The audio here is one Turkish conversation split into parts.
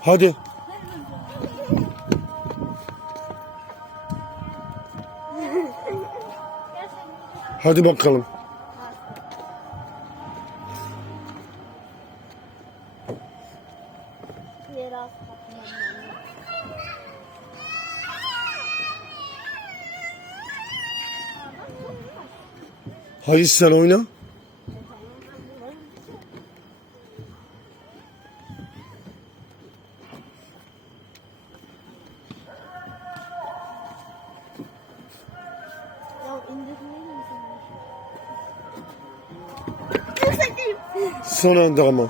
Hadi. Hadi bakalım. Hayır sen oyna. Son anda.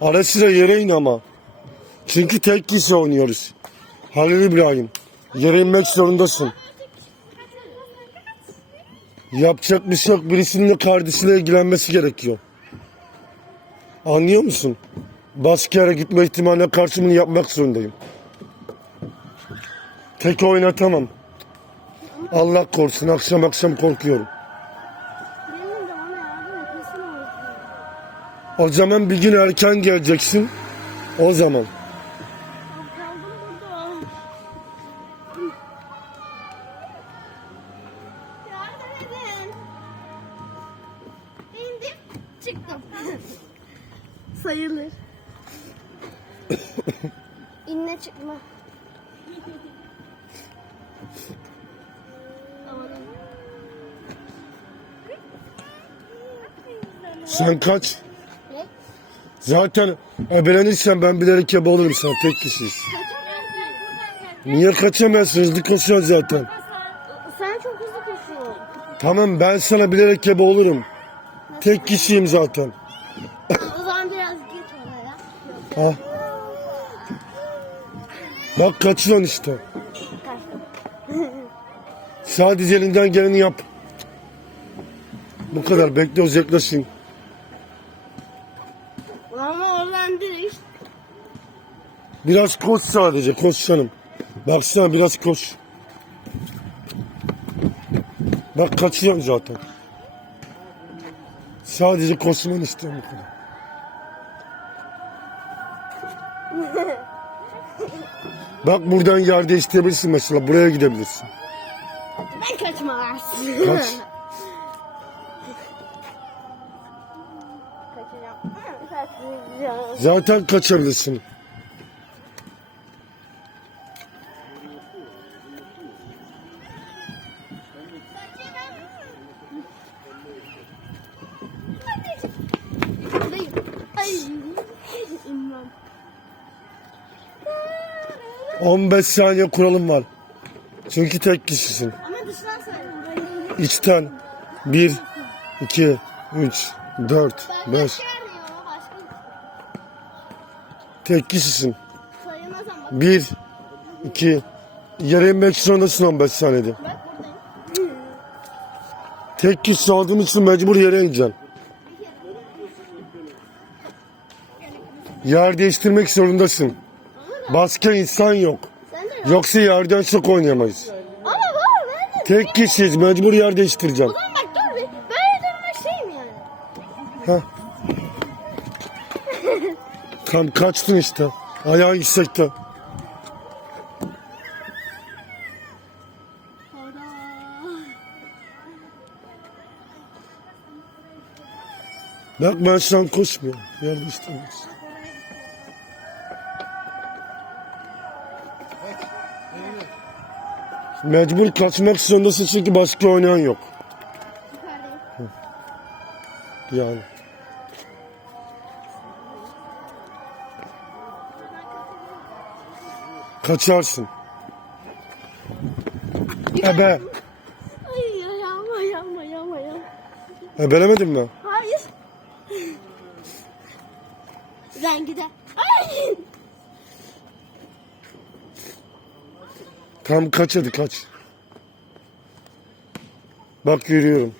Ara sıra yere in ama. Çünkü tek kişi oynuyoruz. Halil İbrahim. Yere inmek zorundasın. Yapacak bir şey yok. Birisinin de kardeşiyle ilgilenmesi gerekiyor. Anlıyor musun? Başka yere gitme ihtimaline karşı bunu yapmak zorundayım. Tek oynatamam. Allah korusun akşam akşam korkuyorum. Benim de bana yardım etmesini özlüyorum. O zaman bir gün erken geleceksin. O zaman. Kaldım burada. Yardım edin. İndim. Çıktım. Sayılır. İnne çıkma. Sen kaç. Ne? Zaten ebelenirsen ben bilerek yaba olurum sana tek kişiyiz. Niye kaçamazsın? Hızlı koşuyorsun zaten. Sen çok hızlı koşuyorsun. Tamam ben sana bilerek yaba olurum. Tek kişiyim zaten. o zaman biraz git oraya. Ha. Bak kaçıyorsun işte. Sadece elinden geleni yap. Bu kadar bekle uzaklaşın. Biraz koş sadece koş canım. Baksana biraz koş. Bak kaçıyorsun zaten. Sadece koşmanı istiyorum bu kadar. Bak buradan yer değiştirebilirsin mesela. Buraya gidebilirsin. Ben kaçmaz. Kaç. Zaten kaçabilirsin. 15 saniye kuralım var. Çünkü tek kişisin. Ama dıştan sayın. İçten. 1, 2, 3, 4, 5. Başka yer mi ya? Başka Tek kişisin. sayılmaz ama. 1, 2, yere inmek zorundasın 15 saniyede. Tek kişi olduğum için mecbur yere ineceksin. Yer değiştirmek zorundasın. Başka insan yok. De. Yoksa yerden çok oynayamayız. Ama baba nerede? Tek kişiyiz mecbur yer değiştireceğim. O zaman bak dur bir. Böyle durmak mi yani? Heh. Tam kaçtın işte. Ayağı yüksekte. Bak ben şu an koşmuyorum. Yer değiştirmiyoruz. Mecbur kaçmak zorundasın çünkü başka oynayan yok. Yani. Kaçarsın. Ebe. Ay ayağım ayağım ayağım ayağım. Ebelemedin mi? Hayır. Ben gider. Ay. Tam kaç hadi kaç. Bak yürüyorum.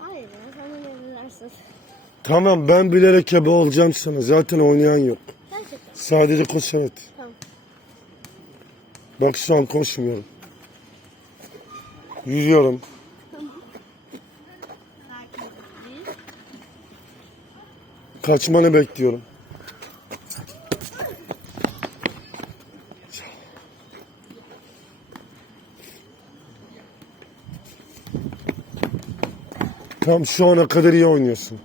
Hayır ya sen dersin. Tamam ben bilerek ebe olacağım sana. Zaten oynayan yok. Gerçekten. Sadece koş evet. Tamam. Bak şu an koşmuyorum. Yürüyorum. Kaçmanı bekliyorum. Tam şu ana kadar iyi oynuyorsun.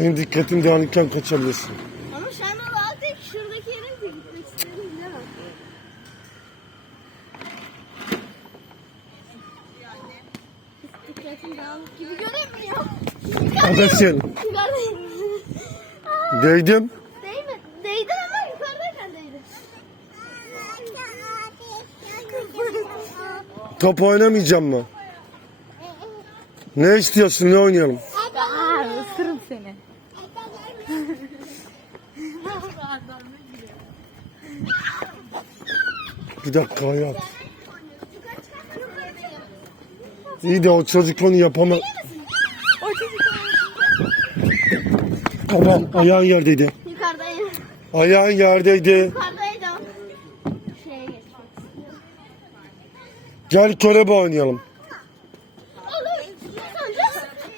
Benim dikkatim dağınıkken kaçabilirsin. Ama şu anda değil. Şuradaki yere de gitmek istedim. Bilemem. Dikkatim dağınık gibi göremiyor. Adasın. Yukarıdayım. Değdim. Değme. Ama yukarıdayken değdi. Top oynamayacağım mı? Ne istiyorsun? Ne oynayalım? Aa, ısırırım seni. Bir dakika hayat. İyi de o çocuk onu yapamaz. O çocuk Tamam ayağın yerdeydi. Yukarıdayım. Ayağın yerdeydi. Yukarıdaydım. Şeye istiyorum. Gel körebe oynayalım.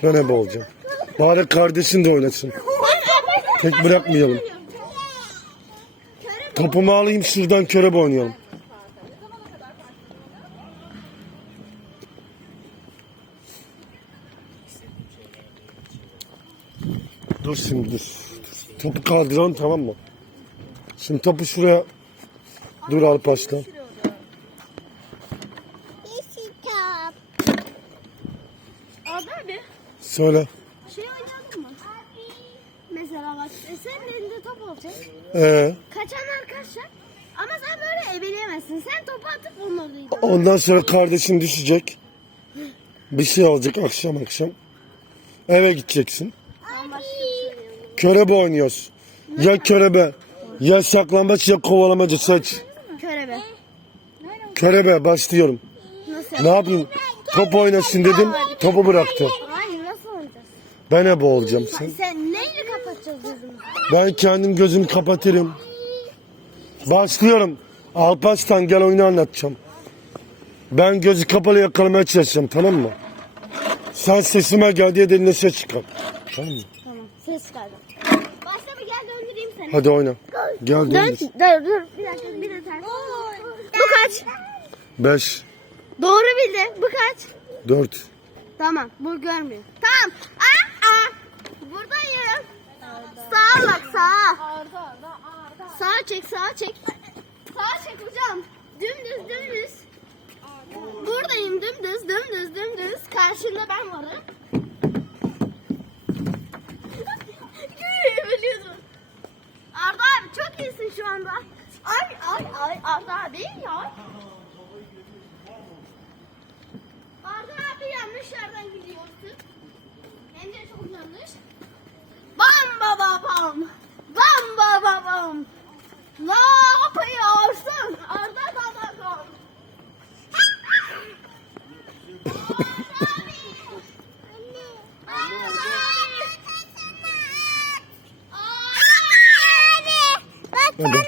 Ben ebe olacağım. Bari kardeşin de oynasın. Tek bırakmayalım. Topumu alayım şuradan körebe oynayalım. Dur şimdi dur. Topu kaldıralım tamam mı? Şimdi topu şuraya dur Alparslan. Abi abi. Söyle. Şey oynayalım mı? Mesela bak e, senin elinde top olacak. Ee, Kaçanlar kaçacak. Ama sen böyle ebeleyemezsin. Sen topu atıp vurmalıydın. ondan sonra kardeşin düşecek. Bir şey olacak akşam akşam. Eve gideceksin. Ben başka bir şey oynayalım. Körebe oynuyoruz. Ya körebe, ya saklambaç ya kovalamaca seç. Körebe. Körebe başlıyorum. Nasıl? Ne yapayım? Top oynasın dedim, topu bıraktı. Hayır nasıl oynayacağız? Ben ebe olacağım. Sen, Sen neyle kapatacağız gözümüzü? ben kendim gözümü kapatırım. Başlıyorum. Alparslan gel oyunu anlatacağım. Ben gözü kapalı yakalamaya çalışacağım tamam mı? Sen sesime gel diye eline ses çıkar. Tamam mı? Tamam. Ses kaydı. Başla bir gel döndüreyim seni. Hadi oyna. Gel Dön. dönüş. Dur dur. Bir dakika. Bu kaç? Beş, Doğru bildi. Bu kaç? dört, Tamam. Bu görmüyor. Tamam. Aa, aa. Buradayım. Sağa bak sağa. Sağa çek sağa çek. Sağa çek hocam. Dümdüz dümdüz. Buradayım dümdüz dümdüz dümdüz. Karşında ben varım. Görebiliyorsun. Arda abi çok iyisin şu anda. Ay ay ay Arda abi ya. Arda abi yanlış yerden gidiyorsun. Hem de çok yanlış. Bam baba bam. Bam baba bam. Ne yapıyorsun? Arda baba bam. Hadi.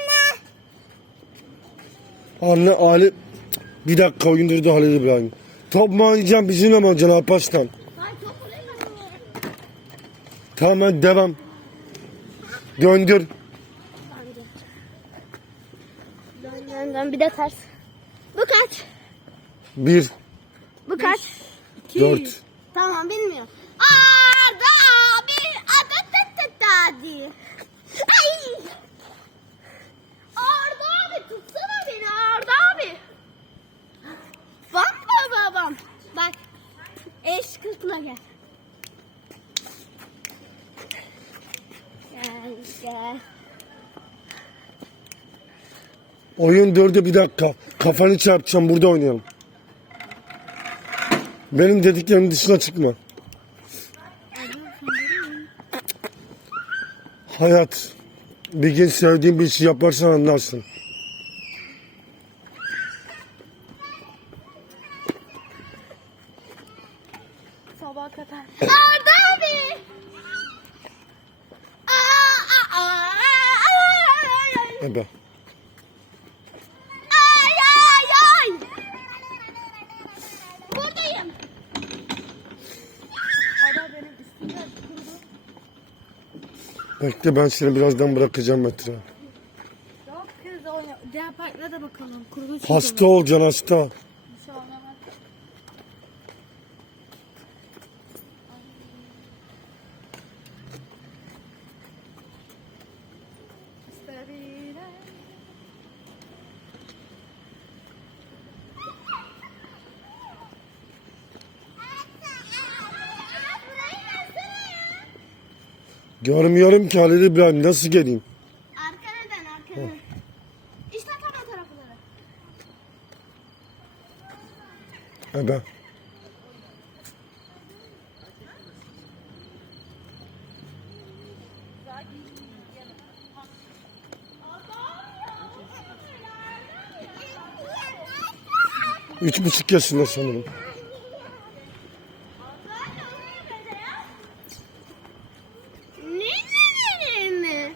Anne Ali bir dakika durdu Halil İbrahim. Top mu oynayacağım bizimle mi oynayacaksın Alparslan? Tamam hadi devam. Döndür. Dön dön dön bir de ters. Bu kaç? Bir, Bu kaç? dört. Tamam bilmiyorum. Arda Oyun dörde bir dakika. Kafanı çarpacağım burada oynayalım. Benim dediklerimin dışına çıkma. Hayat. Bir gün sevdiğin bir işi yaparsan anlarsın. Bekle ben seni birazdan bırakacağım metre. Parklara da bakalım. Çünkü. Hasta olacaksın hasta. Görmüyorum ki Halil İbrahim nasıl geleyim? Arkana dön arkana. İşte tam o tarafları. Ebe. Üç buçuk yaşında sanırım. Ne ne ne ne ne?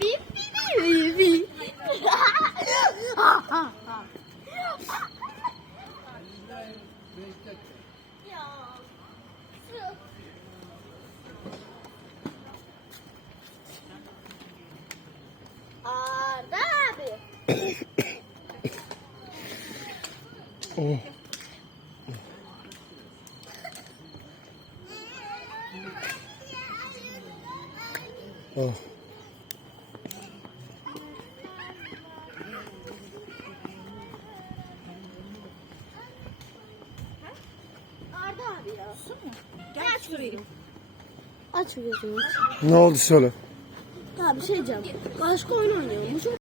Bip bip bip bip. Ya. Su. Arda abi. Oh. Oh. Aç gözünü. Ne oldu söyle. Ya bir şey diyeceğim. Başka oyun oynayalım. Bu çok